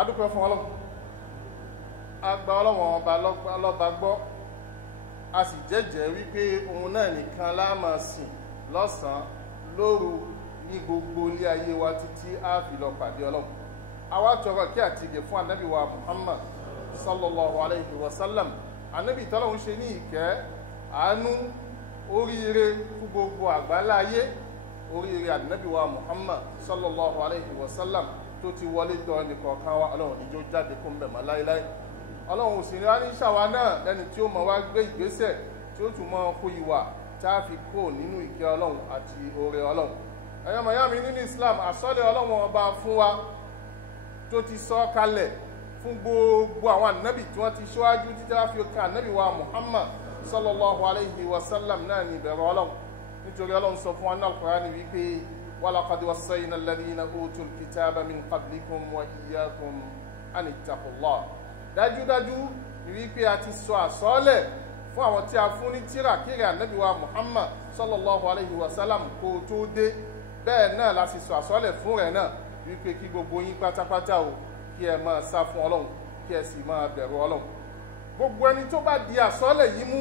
adúpẹ́ fún Ọlọ́run agba Ọlọ́run ọba lọ́ba gbọ́ a sì jẹ́jẹ́ wípé òun náà nìkan la máa sìn lọ́sàn-án lóru ní gbogbo ilé ayé wa títí a fi lọ pàdé Ọlọ́run àwa tọrọ kí àti ìgẹ̀ fún ànábì wa Muhammad sallallahu alayhi wa sallam ànábì tọ́lọ́run ṣe ní ìkẹ́ àánú oríire fún gbogbo àgbáláyé oríire ànábì wa Muhammad sallallahu alayhi wa sallam tó ti wọlé tọ́ nìkọ̀ọ̀kan wa Ọlọ́run níjó jáde kún bẹ̀mọ̀ láíláí Ọlọ́run sì rá ní ṣàwa náà lẹ́ni tí ó mọ̀ wá gbé ìgbésẹ̀ tí ó tún mọ́ kó ìwà tá a fi kó nínú ìkẹ́ Ọlọ́run àti oore Ọlọ́run ẹ̀yọ́ mọ̀yá mi nínú Islam àsọ́lẹ̀ Ọlọ́run ọba fún wa tó ti sọ kalẹ̀ fún gbogbo àwọn ànábì tí wọ́n ti ṣíwájú títí wá fi kan ànábì wa Muhammad sallallahu alayhi wa sallam náà ní ìbẹ̀rù Ọlọ́run nítorí Ọlọ́run sọ fún wa ní Al-Qur'ani wípé walaqad wassayna alladhina utul kitaba min qablikum wa iyyakum an ittaqullah dájúdájú ni wípé a ti sọ àsọ́lẹ̀ fún àwọn tí a fún ní tírà kiri ànábì wa Muhammad sallallahu alayhi wa sallam kó tó dé bẹ́ẹ̀ náà la sì sọ àsọ́lẹ̀ fún rẹ̀ náà wípé kí gbogbo yín pátápátá o kí ẹ máa sá fún Ọlọ́run kí ẹ sì máa bẹ̀rù Ọlọ́run gbogbo ẹni tó bá di àsọ́lẹ̀ yìí mú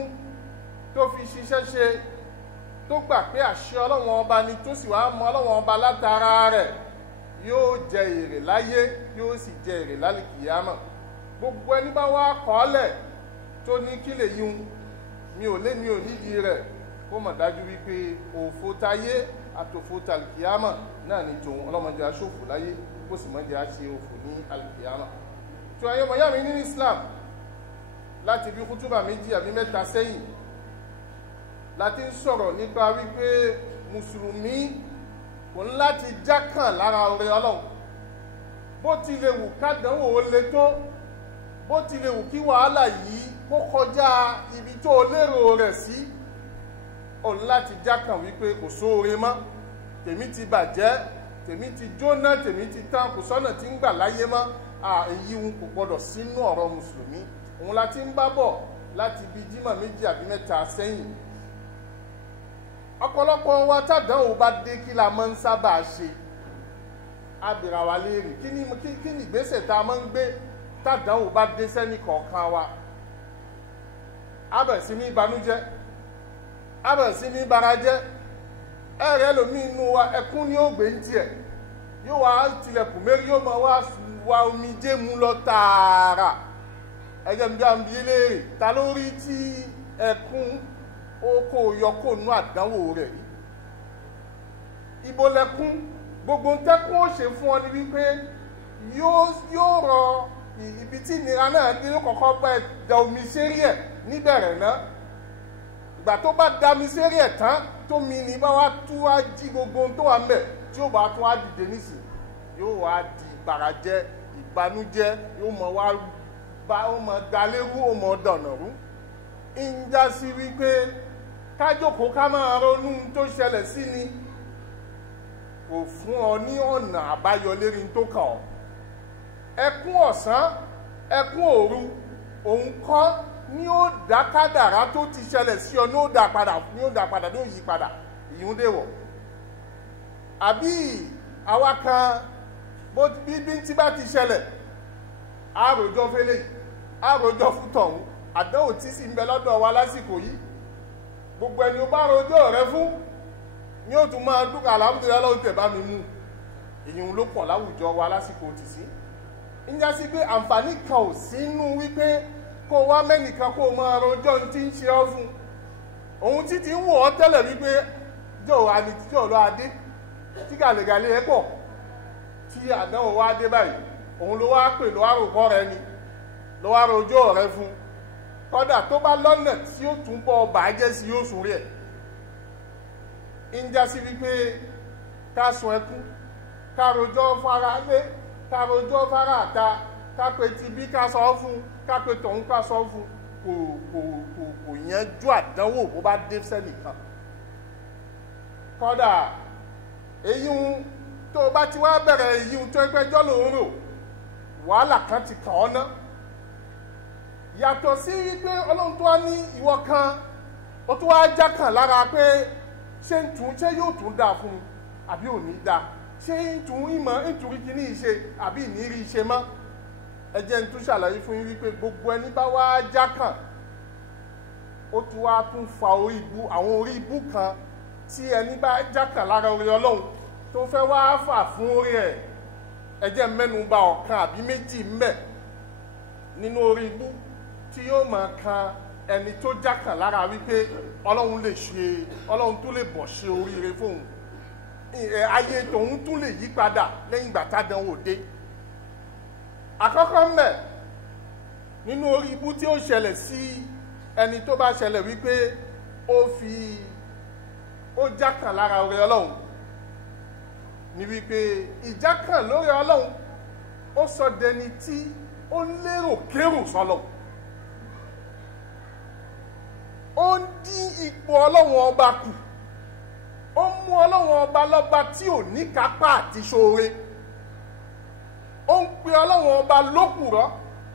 tó fi ṣiṣẹ́ ṣe tó gbà pé àṣẹ Ọlọ́run ọba ni tó sì wá mọ Ọlọ́run ọba látara rẹ̀ yóò jẹ èrè láyé yóò sì jẹ èrè lálìkìyámà gbogbo ẹni bá wá kọ́ọ́lẹ̀ tó ní kí lè yíun mi ò nídìí rẹ̀ kó mọ̀ dájú wípé òfò táyé àtòfò tàlìkìyámà náà ni tòun ọlọ́mọdé aṣòfò láyé kó sì mọ́dé aṣe òfò ní alìkìyámà tí wọ́n yẹ mọ̀ yá mi ní Islam láti bí kútúbà méjì àbí mẹ́ta sẹ́yìn láti ń sọ̀rọ̀ nípa wípé mùsùlùmí kò ń láti jákàn lára oore Ọlọ́run bó ti lè wù kádánwò ó le tó bó ti lè wù kí wàhálà yìí kó kọjá ibi tó lérò rẹ̀ sí òun láti jákàn wípé kò sóore mọ́ tèmi ti bàjẹ́ tèmi ti jóná tèmi ti tán kò sọ́nà tí ń gbà láyé mọ́ èyí ń kò gbọdọ̀ sínú ọ̀rọ̀ mùsùlùmí òun láti ń bá bọ̀ láti bí jímọ̀ méjì àbí mẹ́ta sẹ́yìn ọ̀pọ̀lọpọ̀ wa tádánwò bá dé kí la máa ń sábà ṣe abìrà wa léèrè kí ni ìgbésẹ̀ tá a máa ń gbé tádánwò bá dé sẹ́ni kọ̀ọ̀kan wa abẹ̀ sí ní ìbànújẹ́ abẹ̀ sí ní ìbarajẹ́ ẹ̀rẹ́ lómi inú wa ẹkún ní ògbé ń tiẹ̀ yóò wá tilẹ̀kùn mérí yóò máa wá omijé mu lọ tààrà ẹjẹ́ mi bí a ń bi léèrè ta ló rí tí ẹkún kó yọkó nú àdánwò rẹ̀ ibo lẹkún gbogbo tẹ́kún ó ṣe fún ọ ní wípé yóò rọ ibi tí ìnira náà dé yóò kọ́kọ́ bá da omi sérí ẹ̀ níbẹ̀rẹ̀ náà ìgbà tó bá da omi sérí ẹ̀ tán tó mi ní bá wá tú wá jí gbogbo tó wà ń bẹ̀ tí ó bá tún wá dìde nísìn yóò wá di ìbàràjẹ́ ìbànújẹ́ yóò mọ̀ wá bá ó mọ̀ dalérú ó mọ̀ dọ̀nàrú ń já sí wípé kájókòó ká máa ronú tó ṣẹlẹ̀ sí ni kò fún ọ ní ọ̀nà àbáyọ lérí tó kàn ọ́ ẹkún ọ̀sán ẹkún òru òun kọ́ ní ó dá kádàrá tó ti ṣẹlẹ̀ sí ọ ní ó dá padà ní ó yí padà ìyún déwọ̀ àbí àwa kan bí tí bá ti ṣẹlẹ̀ àròjọ fẹ́lẹ̀ àròjọ fún tọ̀hún àdánwò tí sì ń bẹ lọ́dọ̀ wa lásìkò yìí gbogbo ẹni ó bá rojọ́ rẹ fún ní ó tún máa dúkà alhamdulillah lọ́wọ́ tẹ̀ bá mi mú ìyún ló pọ̀ láwùjọ wa lásìkò tì sí ń já sí pé àǹfààní kan ò sínú wípé kó wá mẹ́nìkan kó máa rojọ́ tí ń ṣe ọ́ fún òun títí ń wò ọ́ tẹ́lẹ̀ wípé jọ̀ọ́ àní tí jọ̀ọ́ lọ́ adé tí gàlẹ́gàlẹ́ ẹ̀ pọ̀ tí àdánwò wá dé báyìí òun ló wá pè ló wá rògbọ́ rẹ ni ló wá rojọ́ rẹ fún kódà tó bá lọ́nà tí ó tún bọ́ bàájẹ́ sí yóò sùn rí ẹ̀ ń já sí wípé ká sun ẹkún ká rojọ́ fara lé ká rojọ́ fara àta ká pe ti bí ká sọ fún ká pe tọ̀hún ká sọ fún kò yanjú àdánwò bó bá dé sẹ́nìkan kódà èyí ń tó bá ti wá bẹ̀rẹ̀ èyí ń tó ẹgbẹ́jọ́ lòún rò wàhálà kan ti kàn ọ́ ná yàtọ̀ sí wípé ọlọ́run tó wá ní ìwọ kan ó tó wá jákàn lára pé ṣé yóò tún dáa fún un àbí ò ní dáa ṣé ń tún ìmọ̀ nítorí kíní ìṣe àbí ìnírí ìṣe mọ́ ẹ jẹ́ n tún ṣàlàyé fún yín wípé gbogbo ẹni bá wá jákàn ó tún wá tún fa àwọn orí ibú kan tí ẹni bá jákàn lára orí Ọlọ́run tó fẹ́ wá fà fún orí ẹ̀ ẹ jẹ́ mẹ́nu bà ọ̀kan àbí méjì ńbẹ̀ nínú orí ibú tí yóò máa kan ẹni tó jákàn lára wípé Ọlọ́run tó lè bọ̀ ṣe oríire fóun ayé tòun tún lè yí padà lẹ́yìn ìgbà tádánwò dé. Àkọ́kọ́ ńbẹ̀ nínú orí ibú tí ó ṣẹlẹ̀ sí ẹni tó bá ṣẹlẹ̀ wípé ó jákàn lára orí Ọlọ́run ni wípé ìjákàn lórí Ọlọ́run ó sọ dẹni tí ó lérò kérò sọ́lọ́run, ó ń dín ipò Ọlọ́run ọba kù, ó mú Ọlọ́run ọba lọ́ba tí ò ní kápá àti ṣoore, ó ń pe Ọlọ́run ọba lókùrọ́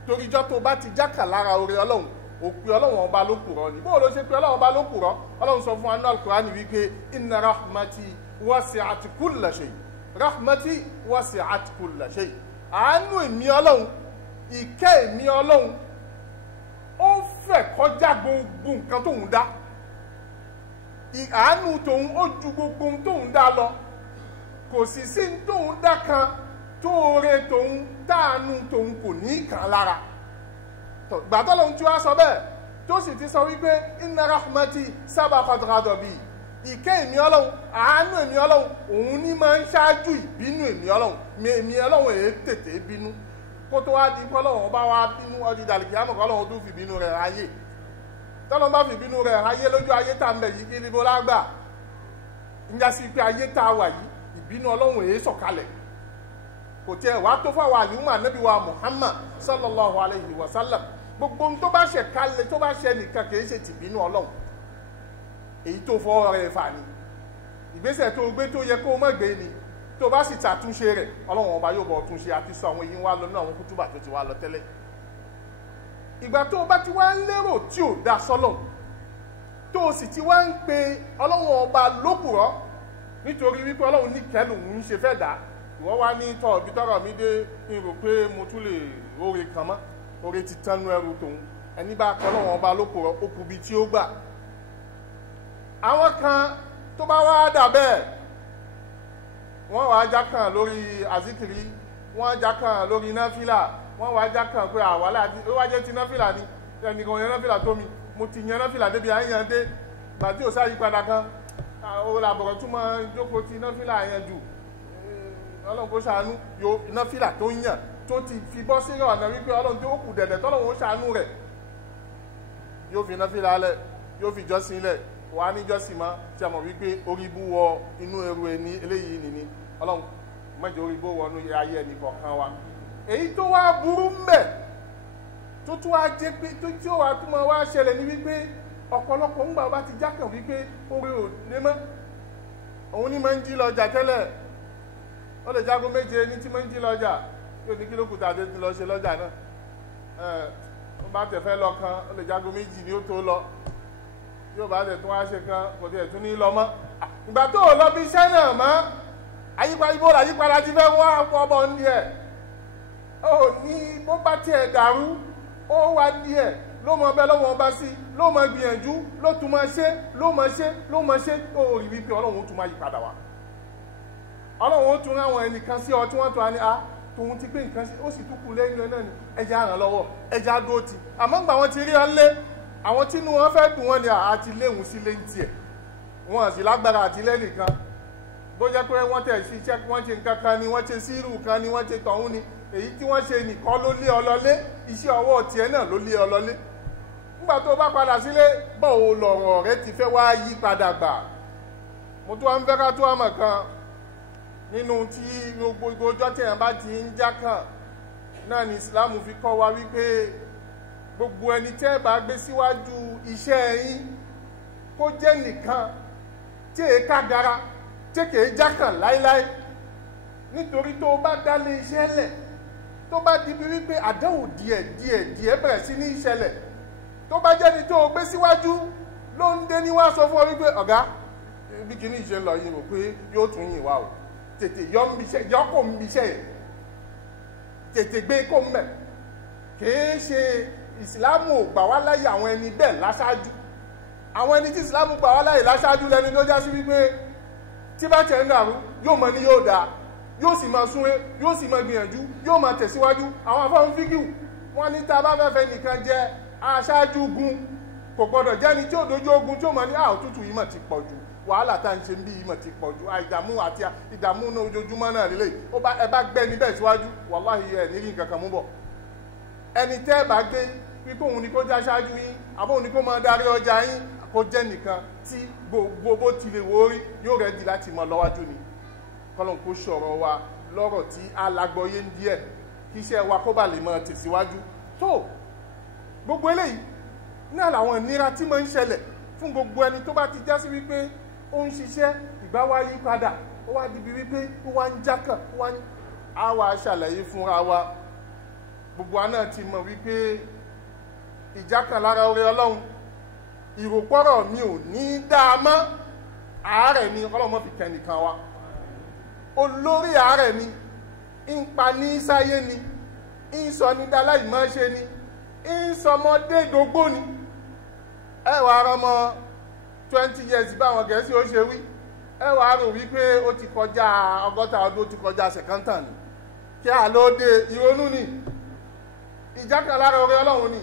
toríjọ́ tó bá ti jákàn lára orí Ọlọ́run ó pe Ọlọ́run ọba lókùrọ́ ni. bóò ló ṣe pe Ọlọ́run ọba lókùrọ́? Ọlọ́run sọ fún anú Al-Qur'ani wípé inna rahmati wasi'at kulla shay, rahmati wasi'at kulla shay. Àánú èmi Ọlọ́run, ìkẹ́ èmi Ọlọ́run ó fẹ̀ kọjá gbogbo nǹkan tóun dá. Àánú tòun ó ju gbogbo tóun dá lọ, kò sì sí tóun dá kan tóore tòun táànú tòun kò ní kàn lára. Gbàtọ́ lòun tí wá sọ bẹ́ẹ̀ tó sì ti sọ wípé inna rahmati sabaqat ghadabi, ìkẹ́ èmi Ọlọ́run, àánú èmi Ọlọ́run òun ní máa ń ṣáájú ìbínú èmi Ọlọ́run. Èmi Ọlọ́run èé tètè bínú kó tó wá di kọ́lọ́run bá wá bínú ọdí dàlìkì àmọ́ kọ́lọ́run tó fi bínú rẹ̀ ayé. Tọ́lọ́run bá fi bínú rẹ̀ ayé lójú ayé tá ń bẹ̀ yìí kí níbo lágbà ń já sí pé ayé tá a wà yìí ìbínú Ọlọ́run èé sọ̀kalẹ̀ kò tiẹ̀ wá tó fáwọn àlùmọ́ ànábì wa Muhammad sallallahu alayhi wa sallam. Gbogbo tó bá ṣe kalẹ̀ tó bá ṣe nìkan kìí ṣe tìbínú Ọlọ́run, èyí tó fọ́ rẹ̀ fà ní ìgbésẹ̀ tó gbé tó yẹ kó má gbé ni. Tó bá sì tàtúnṣe rẹ̀ Ọlọ́run ọba yóò bọ̀ túnṣe àti sọ àwọn èyí wá lọ ní àwọn kútúbà tó ti wá lọ tẹ́lẹ̀. Ìgbà tó bá ti wá ń lérò tí ò dá sọ́lọ̀ tó sì ti wá ń pe Ọlọ́run ọba lókùrọ́ nítorí wípé Ọlọ́run ní kẹ́lù ń ṣe fẹ́ dá, ìwọ wá ní tọ́ ibi tọ́rọ̀ mi dé ń rò pé mo tún lè róore kan mọ́, oore ti tánú ẹrù tòun. Ẹni bá kọ́ Ọlọ́run ọba lókùrọ́ ó kù bí tí ó gbà. Àwọn kan tó bá wá dà bẹ́ẹ̀ wọ́n wá jákàn lórí àzíkiri, wọ́n jákàn lórí náfìlà, wọ́n wá jákàn pé àwàlá ó wá jẹ́ ti náfìlà ní ẹnìkan yẹn náfìlà tó mi, mo ti yan náfìlà débi àyàn dé gbàtí ò sáyí padà kan ó làbọ̀rọ̀ tún máa jókòó ti náfìlà yẹn jù. Ọlọ́run kó ṣàánú yo náfìlà tó ń yàn tó ti fi bọ́ sí ọ̀nà wípé Ọlọ́run tó kù dẹ̀dẹ̀ tọ́lọ́run ó ṣàánú rẹ̀ yóò fi náfìlà lẹ̀, yóò fi jọ́sìn lẹ̀, wà ní jọ́sìn mọ́ tí a mọ̀ wípé orí bú wọ inú ẹrù ẹni eléyìí nìní. Ọlọ́run mẹ́jọ orí bó wọnú ayé ẹni kọ̀ọ̀kan wa. Èyí tó wá burú mbẹ̀ tó tún wá jẹ́ pé tó tí ó wá tún máa wá ṣẹlẹ̀ ní wípé ọ̀pọ̀lọpọ̀ ńgbà bá ti jákàn wípé orí ò lé mọ́, òun ní máa ń jí lọ́jà tẹ́lẹ̀, ó lè jágo méje ní tí máa ń jí lọ́jà, yóò ní kílókùtà tó ti lọ ṣe lọ́jà náà. Ó bá tẹ̀ fẹ́ lọ kan ó lè jágo méjì ní ó tó lọ, yóò bá tẹ̀ tún wá ṣe kan kò tẹ̀ tún ní lọ mọ́. Ìgbà tó lọ bí iṣẹ́ náà mọ́ àyípadà ti fẹ́ wá ọmọ ní ẹ̀ ó ní bó bá tiẹ̀ dàrú ó wá ní ẹ̀ ló mọ bẹ́ẹ̀ lọ́wọ́ ọba sí, ló mọ gbìyànjú, ló tún máa ṣe, ló máa ṣe ó rí wípé Ọlọ́run ó tún máa yí padà wá. Ọlọ́run ó tún ráwọn ẹnìkan sí ọ tí wọ́n tún á ní tòun ti gbé nǹkan sí, ó sì tún kù lẹ́yìn ẹ̀ náà ni ẹja ràn lọ́wọ́ ẹja dúró ti. Àmọ́ gbà wọ́n ti rí ọ lé àwọn tínú wọn fẹ́ dùn wọn ni àti léhùn sí lé ń tiẹ̀, wọn sì lágbára àti lẹ́nìkan. Bó jẹ́ pé wọ́n tẹ̀ ṣiṣẹ́ wọ́n ṣe nǹkan kan ni wọ́n ṣe sírù kan ni wọ́n ṣe tọ̀hún ni, èyí tí wọ́n ṣe nìkan ló lé ọlọ́lé, iṣẹ́ ọwọ́ tiẹ̀ náà ló lé ọlọ́lé. Nígbà tó bá padà sílé bọ́ọ̀ lọ̀rọ̀ rẹ ti fẹ́ wá yí padà gbà. Mo tún wá ń fẹ́ ká tó àmọ̀ kan nínú tí gbogbo ọjọ́ tí èèyàn bá ti ń jákàn náà ni Ìsìlámù fi kọ́ wa wípé gbogbo ẹni tẹ́ bá gbé síwájú iṣẹ́ yín kó jẹ́ nìkan tí èéká gara tí kìí jákàn láíláí. Nítorí tó bá dálé iṣẹ́ lẹ̀ tó bá di bí wípé àdánwò díẹ̀ bẹ̀rẹ̀ sí ní ìṣẹ̀lẹ̀, tó bá jẹ́ni tó gbé síwájú ló ń dé ní wá sọ fún ọ wípé ọ̀gá bí kìíní ìṣe lọ yìí rò pé yóò tún yìn wá o, tètè yọ kò ń bí iṣẹ́ yẹn, tètè gbé kó ń bẹ̀. kìí ṣe ìsìlámù ò gbà wá láyè àwọn ẹni bẹ́ẹ̀ láṣáájú. Àwọn ẹni tí ìsìlámù gbà wá láyè láṣáájú lẹni tó já sí wípé tí bá tẹ̀ ń dàrú yóò mọ ní yóò dáa, yóò sì máa súnwé, yóò sì máa gbìyànjú, yóò máa tẹ̀síwájú. Àwọn afọ́n fíkìú wọ́n ní tá a bá fẹ́fẹ́ nìkan jẹ́ aṣáájú gun, kò gbọ́dọ̀ jẹ́ni tí ó dojú ogun tí ó mọ̀ ní òtútù yìí mọ̀ ti pọ̀ jù, wàhálà tá à ń ṣe ń bí yìí mọ̀ ti pọ̀ jù, ìdààmú àti ìdààmú náà ojoojúmọ́ náà lélẹ̀. Ẹ bá gbẹ́ níbẹ̀ síwájú, wàláhì ẹ̀ nírí nǹkan kan mú bọ̀. Ẹni tẹ́ ẹ bá gbé wípé òun ni kó já aṣáájú yín, àbó òun ni kó máa darí ọjà yín, kó jẹ́ nìkan tí gbogbo bó ti lè wò rí yóò rẹ̀ di láti mọ lọ́wájú ni. Kọ́lọ́n kó sọ̀rọ̀ wa lọ́rọ̀ tí alágbọ̀yé ń díẹ̀ kí iṣẹ́ wa kó bà lè máa tẹ̀síwájú. tó gbogbo eléyìí náà làwọn ìnira tí máa ń ṣẹlẹ̀ fún gbogbo ẹni tó bá ti já sí wípé ó ń ṣiṣẹ́ ìgbà wá yí padà, ó wá dibi wípé ó wá ń jákàn, ó wá ń àwa ṣàlàyé fúnra wa. Gbogbo wa náà ti mọ̀ wípé ìjákàn lára oore Ọlọ́run, ìròpọ̀rọ̀ mi ò ní dáa mọ́, àárẹ̀ ni Ọlọ́run fi kẹ́nìkan wa. Olórí àárẹ̀ ni, ń pa ní sáyé ni, ń sọ ní dáláìmọ́ṣe ni, ń sọmọdé dógbó ni. Ẹ wàá rọmọ 20 years báwọn Gẹ̀ẹ́sì ó ṣe wí, ẹ wàá rò wípé ó ti kọjá 60 ọdún, ó ti kọjá sẹ̀kántàn ni, kí a ló dé ìrònú ni, ìjákàn lára oore Ọlọ́run ni,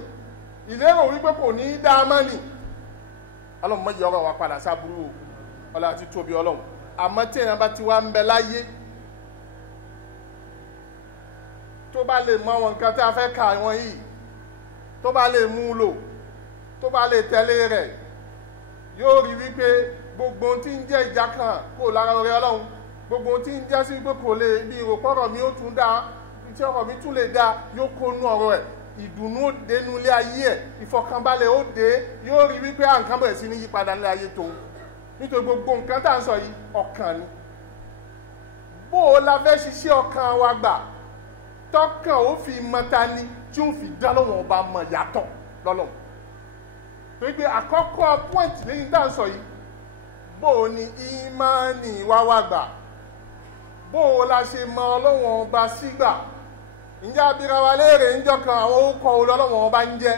ìlérò wípé kò ní dáa mọ́ ni. Ọlọ́run mọ́jì ọ̀rọ̀ wa padà sábúrú ọlá àti tóbi Ọlọ́run. Àmọ́ tí èèyàn bá ti wá ń bẹ láyé tó bá lè mọ àwọn nǹkan tí a fẹ́ kà wọ́n yìí, tó bá lè mú lò, tó bá lè tẹ̀lé rẹ̀, yóò rí wípé gbogbo ohun tí ń jẹ́ ìjákàn kò lára oore Ọlọ́run, gbogbo ohun tí ń jẹ́ sí pé kò lè bí ìròpọ̀rọ̀ mi ó tún dá, tí ọ̀rọ̀ mi tún lè dá, yóò kó nú ọ̀rọ̀ ẹ̀, ìdùnnú ó dé nú ilé ayé ẹ̀, ìfọ̀kànbalẹ̀ ó dé, yóò rí wípé àǹkan bẹ̀rẹ̀ sí ní yípadà nílé ayé tó. Nítorí gbogbo nǹkan tá à ń sọ yìí ọkàn ni. Bó o la fẹ́ ṣiṣẹ́ ọkàn wa gbà tọkàn ó fi mọta ni tí ó fi dá lọ́wọ́ ọba mọ̀ yàtọ̀ lọ́lọ́. Torí pé àkọ́kọ́ point lẹ́yìn tá à ń sọ yìí, bó o ní ìmánì wá wá gbà, bó o la ṣe mọ Ọlọ́wọ́n ọba sígbà. Ǹjẹ́ abira wa léèrè ńjọ́ kan àwọn orúkọ Ọlọ́wọ́n ọba ń jẹ́?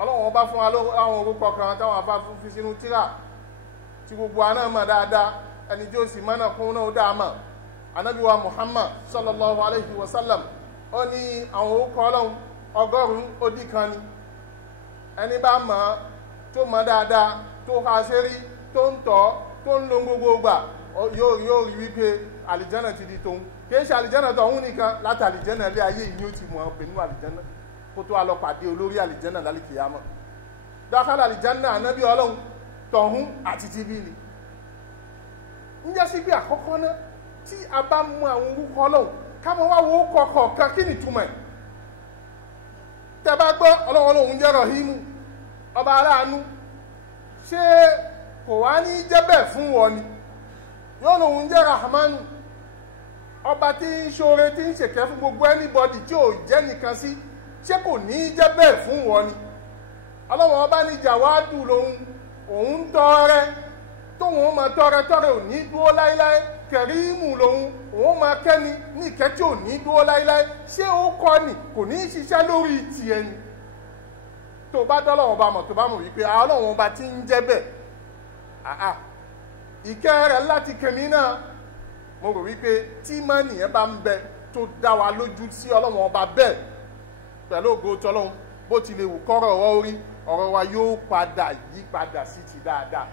Ọlọ́wọ́n ọba fún wa láwọn orúkọ kan táwọn afá fi sínú tírà tí gbogbo àná mọ̀ dáadáa, ẹni tí ó sì mọ́nà kún náà ó dáa mọ̀. Ànábì wa Muhammad sallallahu alayhi wa sallam ó ní àwọn orúkọ Ọlọ́run 100 kan ni. Ẹni bá mọ̀ tó mọ̀ dáadáa, tó ha ṣeré, tó ń tọ́, tó ń lo gbogbo gbà, yóò rí wípé àlìjánà ti di tóun. Kìí ṣe àlìjánà tó ń nìkan, láti àlìjánà ilé ayé yìí ni ó ti mọ̀ ọ́n pẹ̀lú àlìjánà kó tó wá lọ pàdé olórí àlìjánà lálìkìyámọ̀. Dákàlà àlìjánà Ànábì Ọlọ́run tọ̀hún àti tìbílì. Ń jẹ́ sí pé àkọ́kọ́ náà tí a bá mú àwọn orúkọ Ọlọ́run ká mọ́ wá wo kọ̀ọ̀kan kí ni túmọ̀ ẹ̀. Tẹ́ bá gbọ́ Ọlọ́run jẹ́ Rọ̀hímù, ọba aláàánú, ṣé kò wá ní jẹ́ bẹ́ẹ̀ fún wọn ni? Yóò lòun jẹ́ Rahmanu, ọba tí ń ṣoore tí ń ṣèkẹ́ fún gbogbo anybody tí ò jẹ́ nìkan sí, ṣé kò ní jẹ́ bẹ́ẹ̀ fún wọn ni? Ọlọ́run ọba ní Jàwádù lòun, òun tọrẹ, tóun máa tọrẹ ò ní dúró láíláí. Kẹ̀rímù lòun, òun máa kẹ́ni ní ìkẹ́ tí ò ní dúró láíláí. Ṣé ó kọ́ ni kò ní ṣiṣẹ́ lórí ti ẹni? Tó bá dọ́lọ́wọ́n bá mọ̀, tó bá mọ̀ wípé Ọlọ́run ọba tí ń jẹ́ bẹ́ẹ̀, ìkẹ́ rẹ̀ láti kẹ́mi náà. Mo rò wípé tí mọ́nì yẹn bá ń bẹ tó dá wa lójú sí Ọlọ́run ọba bẹ́ẹ̀, pẹ̀lú ògo tọ́lọ́run, bó ti lè wù kọ́rọ̀ ọwọ́ orí, ọ̀rọ̀ wa yóò padà yí padà sí ti dáadáa.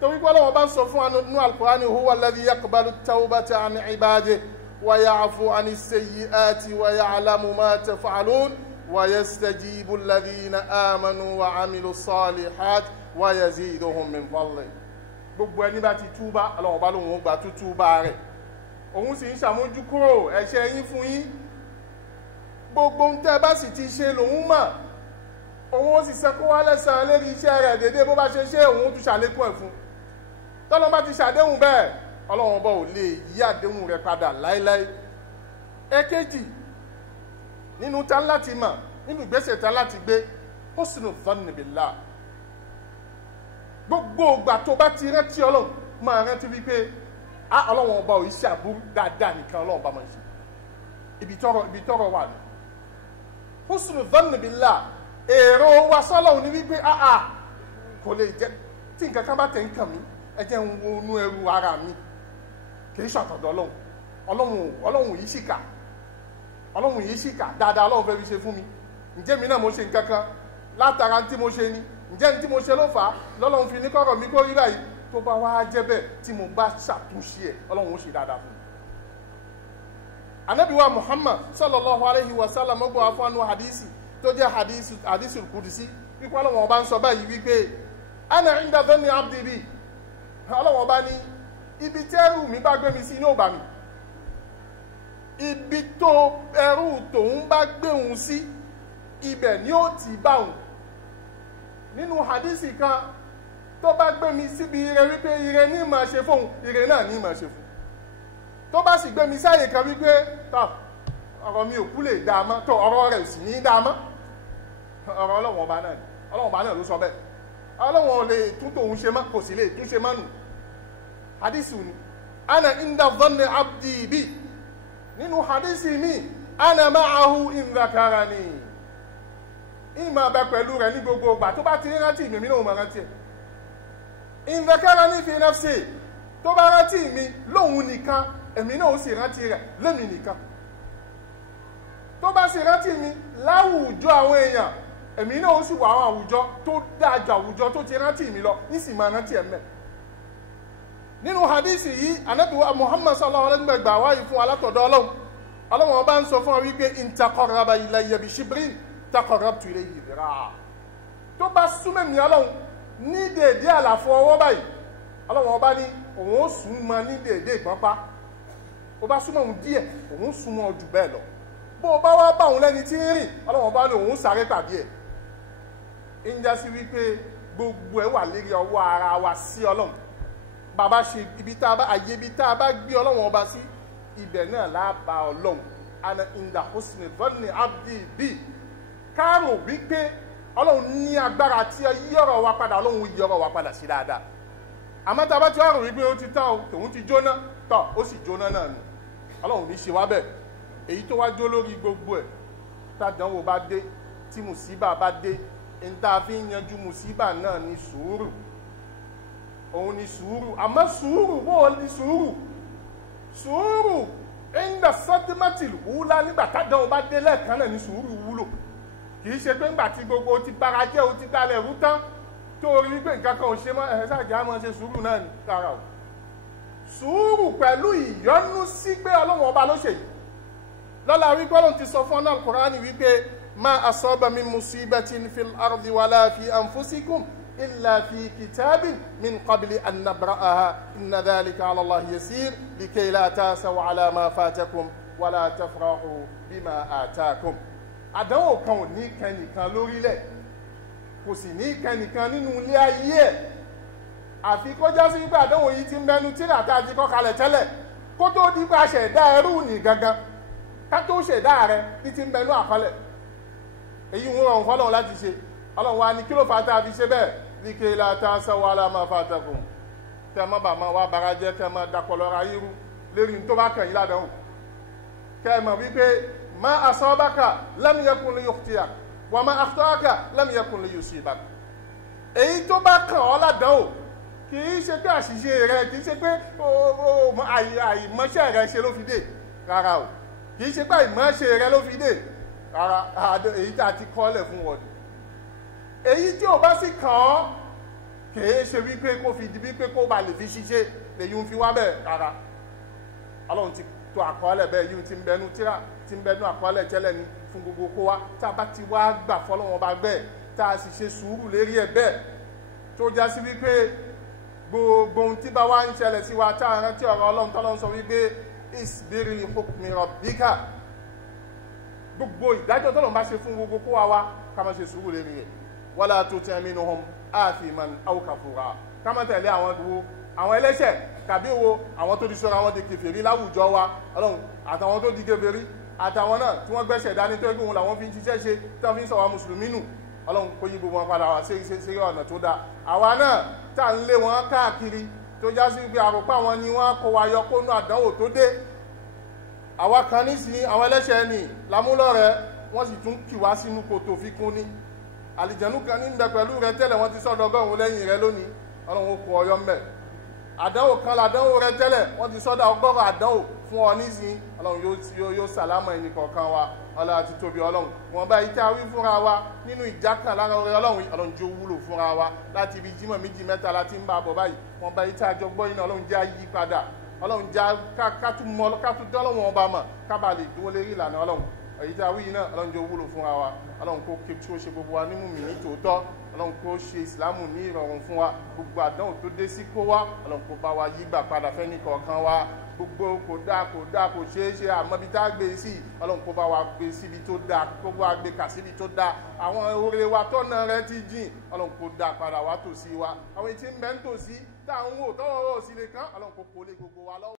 Torí pé Ọlọ́run bá ń sọ fún wa nínú Al-Qur'ani, huwa alladhi yaqbalu at-tawbata 'an 'ibadihi wa ya'fu 'ani as-sayyi'ati wa ya'lamu ma taf'alun wa yastajibu alladhina amanu wa 'amilu s-salihati wa yaziduhum min fadlihi. Gbogbo ẹni bá ti túbá, Ọlọ́run bá lóun ó gba túbá rẹ̀. Òun sì ń ṣàmójúkúrò ẹ̀ṣẹ̀ yín fún yín. Gbogbo ń tẹ́ bá sì ti ṣe lòun mọ̀. Òun ó sì sẹ́kọ́ wá lẹ́sàn lérí iṣẹ́ rẹ̀ dédé bó bá ṣe ṣe, òun tún ṣàlékún ẹ̀ fún. Tọ́lọ́run bá ti ṣàdéhùn bẹ́ẹ̀, Ọlọ́run bá ò lè yí àdéhùn rẹ̀ padà láíláí. Èkejì, nínú tán láti mọ̀, nínú ìgbésẹ̀ tán láti gbé, husnu dhanni billah. Gbogbo ìgbà tó bá ti rántí Ọlọ́run, máa rántí wípé Ọlọ́run ọba ò iṣẹ́ àbúrú dáadáa nìkan Ọlọ́run bá máa ń ṣe. Ibi tọ́rọ̀ wà ní. husnu dhanni billah èrò wa sọ́lọ́hun ní wípé kò lè jẹ́ tí nǹkan kan bá tẹ̀ ń kàn mí ẹ jẹ́ ń wo inú ẹrù ara mi kì í ṣàtọ̀dọ̀ ọlọ́run yìí ṣìkà ọlọ́run yìí ṣìkà dáadáa ọlọ́run fẹ́ fi ṣe fún mi ǹjẹ́ mi náà mo ṣe nǹkan kan látara tí mo ṣe ni ǹjẹ́ tí mo ṣe ló fà á lọ́lọ́run fi ní kọ́rọ̀ mi kó rí báyìí tó bá wá jẹ́ bẹ́ẹ̀ tí mo bá ṣàtúnṣe ẹ̀ ọlọ́run ó ṣe dáadáa fún mi. Ànábì wa Muhammad sallallahu alayhi wa sallam ó gbọ́ afọ́nù hadisi tó jẹ́ hadisi kùdìsí wípé ọlọ́run ọba ń sọ báyìí wípé ana inda dhanni abdi bi ọlọ́run ọba ní ibi tí ẹrù mi bá gbé mi sí ní ò bá mi ibi tó ẹrù tòun bá gbé òun sí ibẹ̀ ni ó ti bá òun nínú hadisi kan tó bá gbé mi síbi ire wípé ire ní máa ṣe fóun ire náà ní máa ṣe fún tó bá sì gbé mi sáyè kan wípé tọ́ ọ̀rọ̀ mi ò kú lè dáa mọ́ tó ọ̀rọ̀ rẹ̀ sì ní dáa mọ́ ọ̀rọ̀ ọlọ́run ọba náà ló sọ bẹ́ẹ̀ ọlọ́run ò lè tún tòun ṣe mọ́ kò sì lè tún ṣe mọ́ nù hadisi ni ana inda dhanni abdi bi nínú hadisi mi ana ma'ahu in dhakarani ìmọ̀ bẹ pẹ̀lú rẹ̀ ní gbogbo ìgbà tó bá ti rántí mi náà mọ̀ rántí ẹ̀ in dhakarani fi nafsi tó bá rántí mi lóhun nìkan èmi náà ó sì rántí rẹ̀ lémi nìkan tó bá sì rántí mi láwùjọ àwọn èèyàn èmi náà ó sì wà àwọn àwùjọ tó dájú àwùjọ tó ti rántí mi lọ ní sì máa rántí ẹ̀mẹ́ nínú hadisi yìí Ànábì wa Muhammad sallallahu alaihi wa sallam wáyé fún alátọ̀dọ̀ ọlọ́run ọba ń sọ fún ọ wípé in taqarraba ilayya bi shibrin taqarrabtu ilayhi dhira'a tó bá súnmọ́ mi ọlọ́run ní dèédé àlàfo ọwọ́ báyìí ọlọ́run ọba ní òun ó súnmọ́ ní dèédé ìpọ́npá ó bá súnmọ́ òun díẹ̀ òun súnmọ́ jù bẹ́ẹ̀ lọ bó o bá wá bá òun lẹ́ni tí ń rìn ọlọ́run ọba ní òun sáré pàdé ẹ̀ ń já sí wípé gbogbo ẹ̀ wà lérí ọwọ́ ara wa sí ọlọ́run bàbá ṣe ibi tá a bá àyè ibi tá a bá gbé ọlọ́run ọba sí ibẹ̀ náà lábàá ọlọ́run ana inda husni dhanni abdi bi káàrò wípé ọlọ́run ní agbára tí yí ọ̀rọ̀ wa padà ọlọ́run yí ọ̀rọ̀ wa padà sí dáadáa àmọ́ tá a bá ti wá rò wípé ó ti tán o tòun ti jóná tọ́ ó sì jóná náà ni ọlọ́run ní ṣe wá bẹ́ẹ̀ èyí tó wá jó lórí gbogbo ẹ̀ tádánwò bá dé tí mùsíbà bá dé ń tá a fi ń yanjú mùsíbà náà ní sùúrù òun ni sùúrù àmọ́ sùúrù bó ní sùúrù inda sadimatil ula nígbà tádánwò bá dé lẹ́ẹ̀kan náà ní sùúrù wúlò kìí ṣe pé ńgbà tí gbogbo ti bara jẹ́ o ti dalẹ̀ rú tán tó rí wípé nǹkan kan ò ṣe mọ́ ẹ̀hẹ́ sáàjá mọ́ ṣe sùúrù náà ní tara o sùúrù pẹ̀lú ìyọ́nú sí pé ọlọ́run ọba ló ṣe yìí lọ́la wípé ọlọ́run ti sọ fún ọ́nà Al-Qur'ani wípé ma asaba min musibatin fil ardi wala fi anfusikum illa fi kitabin min qabli an nabra'aha inna dhalika 'ala Allahi yasir likay la tasaw 'ala ma fatakum wala tafrahu bima atakum àdánwò kan ò ní kẹnìkan lórílẹ̀ kò sì ní kẹnìkan nínú ilé ayé ẹ̀ àfi kó já sí pé àdánwò yìí ti mẹ́nu tírà tá a ti kọ́ kalẹ̀ tẹ́lẹ̀ kó tó di pa ṣẹ̀dá ẹrú ní gangan ká tó ṣẹ̀dá rẹ ní ti mẹ́nu àkọlẹ̀ èyí ń rọrùn fọlọ́run láti ṣe ọlọ́run wa ní kí ló fà tá a fi ṣe bẹ́ẹ̀ likay la tasaw 'ala ma fatakum kẹ́ má bàa máa wá bara jẹ́ kẹ́ má dakọ̀lọ́ra yírú lérí tó bá kàn yín ládánwò kẹ́ mọ̀ wípé ma asabaka lam yakun liyukhtiyak wa ma akhtaka lam yakun liyusibak èyí tó bá kàn ọ́ ládánwò kì í ṣe pé àṣìṣe rẹ kì í ṣe pé àìmọ́ṣẹ́ rẹ ṣe ló fi dé rárá o kì í ṣe pé àìmọ́ṣẹ́ rẹ ló fi dé rárá èyí tá a ti kọ́lẹ̀ fún wọn èyí tí ò bá sì kàn ọ́ kì í ṣe wípé kó fi di wípé kó ba lè fi ṣiṣẹ́ lèyí ń fi wá bẹ́ẹ̀ rárá ọlọ́run ti tó àkọọ́lẹ̀ bẹ́ẹ̀ yìí ti ń bẹnu tíra ti ń bẹnu àkọọ́lẹ̀ tẹ́lẹ̀ ní fún gbogbo kó wá tá a bá ti wá gbà fọlọ́wọ́n bá bẹ́ẹ̀ tá a sì ṣe sùúrù lérí ẹ̀ bẹ́ẹ̀ tó já sí wípé gbogbo ohun tí bá wá ń ṣẹlẹ̀ sí wa tá a rántí ọ̀rọ̀ ọlọ́run tọ́lọ́run sọ wípé isbiri li hukmi rabbika gbogbo ìdájọ́ tọ́lọ́run bá ṣe fún gbogbo kó wá ká má ṣe sùúrù lérí ẹ̀ wala tuti' minhum athiman aw kafura ká má tẹ̀lé àwọn ẹlẹ́ṣẹ̀ tàbí wo àwọn tó di sọ́ra wọn di kèfèrí láwùjọ wa ọlọ́run àtàwọn tó di kèfèrí àtàwọn náà tí wọ́n gbẹ́sẹ̀ dání tó ẹgbẹ́ wọn làwọn fi ń ṣiṣẹ́ ṣe tí wọ́n fi ń sọ̀rọ̀ mùsùlùmí nù ọlọ́run kó yí gbogbo wọn padà wá sí ọ̀nà tó dáa àwa náà tá ń lé wọn káàkiri tó já sí pé àròpá wọn ni wọ́n kó wa yọ kónú àdánwò tó dé àwa kan nísìnyí àwọn ẹlẹ́ṣẹ̀ ni lámúlọ́rẹ̀ wọ́n sì tún kì wá sínú kòtò fi kún ní àlìjẹ̀nú kan ní ìbẹ̀ pẹ̀lú rẹ tẹ́lẹ̀ wọ́n ti sọ́dọ̀ ọgọ́rùn-ún lẹ́yìn rẹ lónìí ọlọ́run ó kó ọyọ́ mbẹ̀ àdánwò kan làdánwò rẹ tẹ́lẹ̀ wọ́n ti sọ́dọ̀ ọgọ́rùn àdánwò fún ọ nísìn ọlọ́run yóò sàlámọ̀ ẹnì kọ̀ọ̀kan wa ọlọ́run àti tóbi ọlọ́run wọn bá ìta wí fúnra wa nínú ìjà kan lára orí ọlọ́run jó wúlò fúnra wa láti ibi jímọ̀ méjì mẹ́ta láti ń bá bọ̀ báyìí wọn bá ìta àjọgbọ́ iná ọlọ́run já yí padà ọlọ́run já kátún dọ́lọ́wọ́n ọba mọ̀ kábà lè dúró lérí ìlànà ọlọ́run èyí tá a wí náà ọlọ́run jó wúlò fúnra wa ọlọ́run kó kí ó ṣe gbogbo wa nímú mi ní tòótọ́ ọlọ́run kó ṣe ìsìlámù ní ìrọ̀rùn fún wa gbogbo àdánwò tó dé sí kó wá ọlọ́run kó bá wa yí gbà padà fẹ́ni kọ̀ọ̀kan wa gbogbo kò dáa kò ṣeé ṣe àmọ́bi tá a gbé sí ọlọ́run kó bá wa gbé síbi tó dáa kó bá wa gbé kà síbi tó dáa àwọn oore wa tọ́nà rẹ ti jìn ọlọ́run kó dáa padà wá tòsí wa àwọn etí ń bẹ ń tòsí tá à ń wò tọ́wọ́ sí lè kán ọlọ́run kó kó lé gbogbo wa lọ́wọ́.